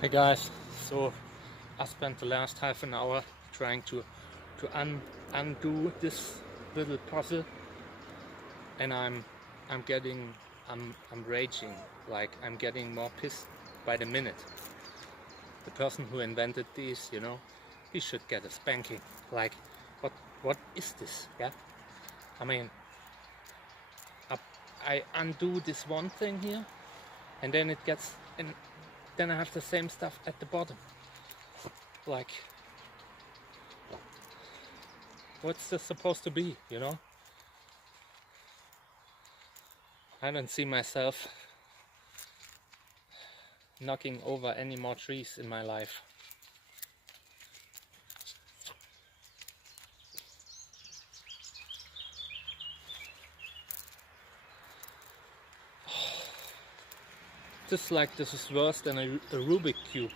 Hey guys, so I spent the last half an hour trying to undo this little puzzle, and I'm raging, like I'm getting more pissed by the minute. The person who invented these, he should get a spanking. Like, what is this? Yeah, I mean, I undo this one thing here, and then then I have the same stuff at the bottom. Like, what's this supposed to be, I don't see myself knocking over any more trees in my life. This is worse than a Rubik cube.